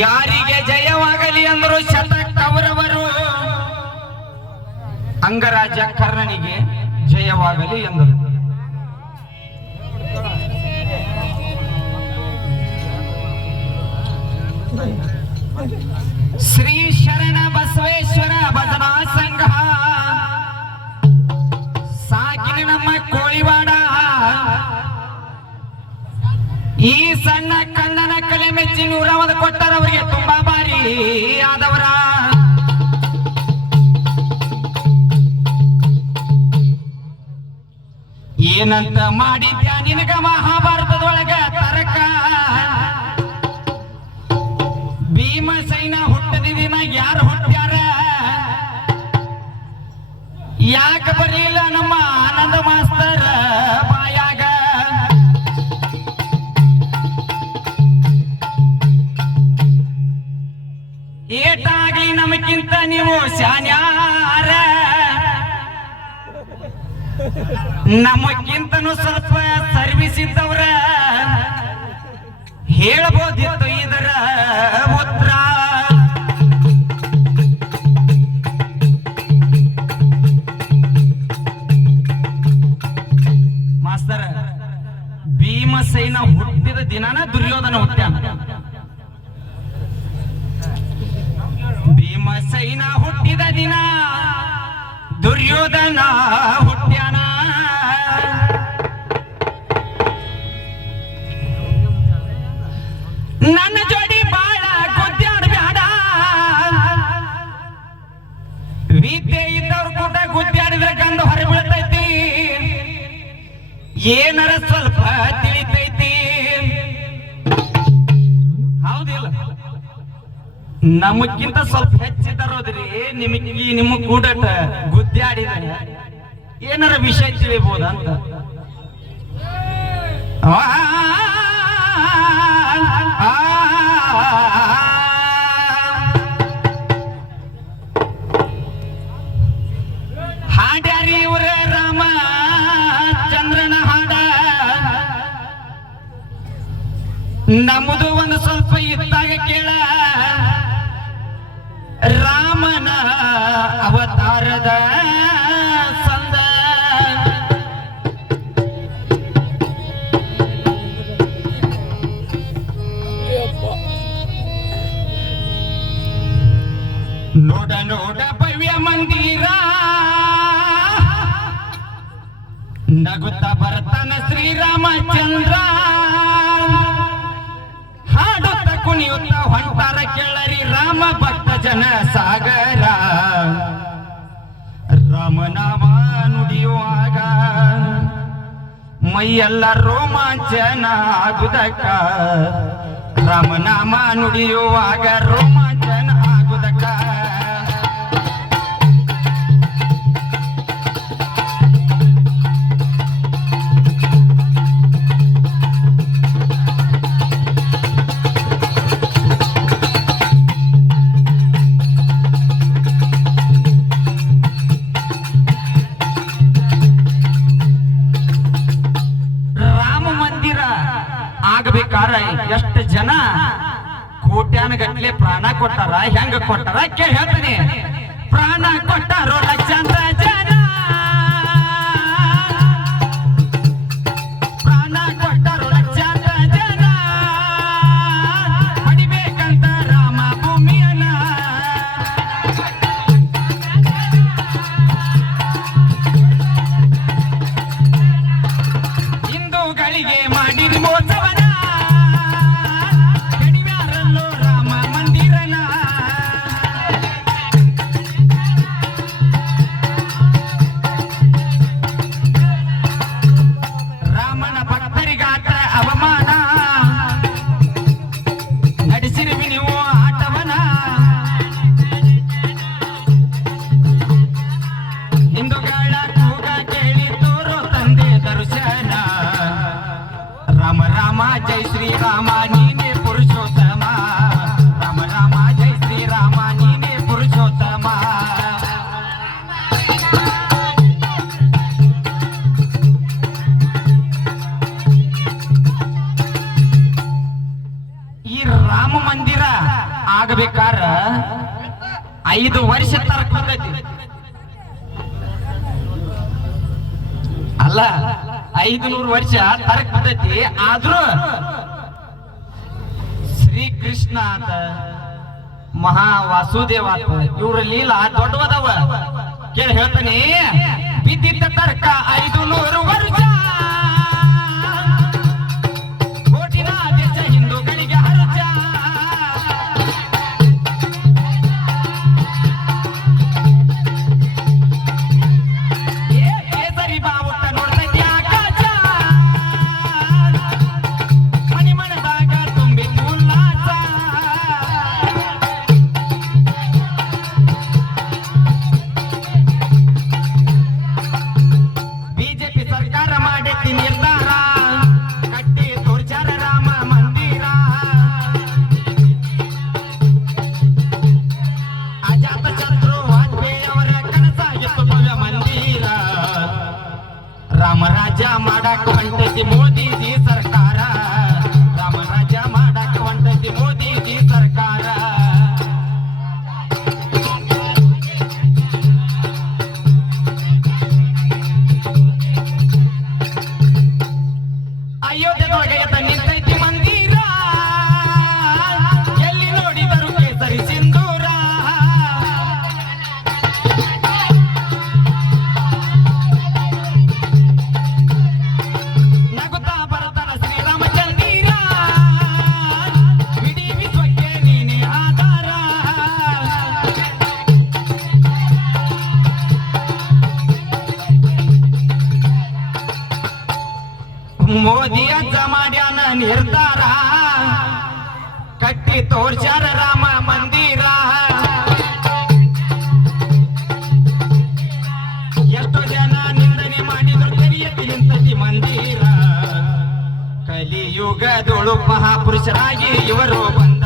ಯಾರಿಗೆ ಜಯವಾಗಲಿ ಅಂದರು ಶತಕೌರವರು, ಅಂಗರಾಜ ಕರ್ಣನಿಗೆ ಜಯವಾಗಲಿ ಎಂದರು. ಶ್ರೀ ಶರಣ ಬಸವೇಶ್ವರ ಭಜನಾ ಸಂಘ ಸಾಕಿನ ನಮ್ಮ ಕೋಳಿವಾಡ ಈ ಸಣ್ಣ ಕಣ್ಣನ ಕಲೆ ಮೆಚ್ಚಿ 101 ಕೊಟ್ಟರವರಿಗೆ ತುಂಬಾ ಬಾರಿ ಆದವರ ಏನಂತ ಮಾಡಿದ್ಯಾ ನಿನಗ ಮಹಾಭಾರತದೊಳಗ ತರಕ, ಭೀಮಸೈನ ಹುಟ್ಟದ ದಿನ ಯಾರು ಹುಟ್ಟ್ಯಾರ, ಯಾಕೆ ಬರೀಲ್ಲ ನಮ್ಮ ಆನಂದ ಮಾಸ್ತರ್ ಬಾಯಾಗ, ಏಟಾಗ್ಲಿ ನಮಗಿಂತ ನೀವು ಶಾನ್ಯಾರ, ನಮಗಿಂತನೂ ಸ್ವಲ್ಪ ಸರ್ವಿಸ್ ಇದ್ದವ್ರ ಹೇಳಬಹುದಿತ್ತು ಇದರ ಉತ್ತರ. ಮಾಸ್ತರ, ಭೀಮಸೇನ ಹುಟ್ಟಿದ ದಿನಾನ ದುರ್ಯೋಧನ ಹುಟ್ಟ್ಯಾನ. ಭೀಮಸೇನ ಹುಟ್ಟಿದ ದಿನ ದುರ್ಯೋಧನ ಹುಟ್ಟ್ಯಾನ. ನನ್ನ ಜೋಡಿ ಬಾಳ ಗುದ್ದಾಡಬೇಡ, ವಿದ್ಯೆ ಇದ್ದವ್ರು ಕೂಡ ಗುದ್ದಾಡಿದ್ರೆ ಗಂಡು ಹೊರಬೀಳ್ತೈತಿ, ಏನರ ಸ್ವಲ್ಪ ತಿಳಿತೈತಿ. ಹೌದಿಲ್ಲ? ನಮಗಿಂತ ಸ್ವಲ್ಪ ಹೆಚ್ಚಿದ್ದಾರೋದ್ರಿ ನಿಮ್ಮ ಕೂಡಟ ಗುದ್ದಾಡಿದ್ರೆ ಏನಾರ ವಿಷಯ ತಿಳಿಬಹುದಂತ. ಹಾಡ್ಯಾರಿ ಇವರ ರಾಮಚಂದ್ರನ ಹಾಡ, ನಮ್ಮದು ಒಂದು ಸ್ವಲ್ಪ ಇದ್ದಾಗ ಕೇಳ. ರಾಮನ ಅವತಾರದ ಸಂದ, ನೋಡ ನೋಡ ಭವ್ಯ ಮಂದಿರ, ನಗುತ್ತ ಬರ್ತಾನ ಶ್ರೀರಾಮಚಂದ್ರ, ಹಾಡುತ್ತ ಕುಣಿಯುತ್ತ ಹೊಂಟಾರ ಕೇಳರಿ ರಾಮ ಭಕ್ತ ಜನ ಸಾಗರ. ರಾಮನಾಮ ನುಡಿಯುವಾಗ ಮೈಯೆಲ್ಲ ರೋಮಾಂಚನ ಆಗುದಕ್ಕ, ರಾಮನಾಮ ನುಡಿಯುವಾಗ ರೋಮಾಂಚನ ಆಗುದಕ್ಕ. ಆಗಬೇಕಾರ ಎಷ್ಟು ಜನ ಕೋಟ್ಯಾನ ಗಟ್ಟಲೆ ಪ್ರಾಣ ಕೊಟ್ಟಾರ, ಹೆಂಗ ಕೊಟ್ಟಾರ ಹೇಳ್ತೀನಿ. ಪ್ರಾಣ ಕೊಟ್ಟಾರೋ ಲಕ್ಷಾಂತರ ಜನ, ಪ್ರಾಣ ಕೊಟ್ಟಾರೋ ಲಕ್ಷಾಂತರ ಜನ, ಪಡಿಬೇಕಂತ ರಾಮ ಭೂಮಿಯನ್ನ. ಹಿಂದೂಗಳಿಗೆ ಮಾಡಿದ ಮೋಸವನ, ಆಗಬೇಕಾರ 5 ವರ್ಷ ತರಕ್ ಬಂದೈತಿ. ಅಲ್ಲ 500 ವರ್ಷ ತರಕ್ ಬಂದೈತಿ. ಆದ್ರೂ ಶ್ರೀಕೃಷ್ಣ ಅಂತ ಮಹಾ ವಾಸುದೇವ ಅಂತ ಇವ್ರ ಲೀಲಾ ದೊಡ್ಡವದವ. ಕೇಳಿ ಹೇಳ್ತಾನೆ, ಬಿದ್ದಿದ್ದ ತರ್ಕ 500 ವರ್ಷ ಕೋಟಿನ ದೇಶ ಹಿಂದೂಗಳಿಗೆ ಹರ್ಜ. ಕೇಸರಿ ಬಾವುಟ ನೋಡ್ತೈತಿ ಆಕಾಶ, ಮನಿ ಮನದಾಗ ತುಂಬಿತ್ತು ಉಲ್ಲಾಸ. ಬಿಜೆಪಿ ಸರ್ಕಾರ ಮಾಡೈತಿ ನಿರ್ಧಾರ, ಕಟ್ಟಿ ತೋರ್ಚಾರ ರಾಮ ಮಂದಿರ. ಅಜಾತ ಶತ್ರು ವಾಜಪೇಯಿ ಅವರ ಕನಸಾಗಿತ್ತು ಭವ್ಯ ಮಂದಿರ. ರಾಮರಾಜ ಮಾಡಾಕ ಹೊಂಟೈತಿ ಮೋದಿಜಿ ಸರ್ಕಾರ, ರಾಮರಾಜ ಮಾಡಾಕ ಹೊಂಟೈತಿ ಮೋದಿಜಿ ಸರ್ಕಾರ. ಅಯೋಧ್ಯೆದೊಳಗೆ ಎದ್ದ ನಿಂತೈತಿ ಮಂದಿರ, ಎಲ್ಲಿ ನೋಡಿದರು ಕೇಸರಿ ಸಿಂಧೂರ. ನಗುತ್ತಾ ಬರ್ತಾನ ಶ್ರೀರಾಮಚಂದಿರ, ಇಡೀ ವಿಶ್ವಕ್ಕೆ ನೀನೇ ಆಧಾರ. ಮೋದಿ ಅಜ್ಜ ಮಾಡ್ಯಾನ ನಿರ್ಧಾರ, ಕಟ್ಟಿ ತೋರ್ಸ್ಯಾರ ರಾಮ ಮಂದಿರ. ಎಷ್ಟೋ ಜನ ನಿಂದನೆ ಮಾಡಿದ್ರು ತೆರೆಯತಿ ನಿಂತತಿ ಮಂದಿರ. ಕಲಿಯುಗದೊಳು ಮಹಾಪುರುಷರಾಗಿ ಇವರು ಬಂದ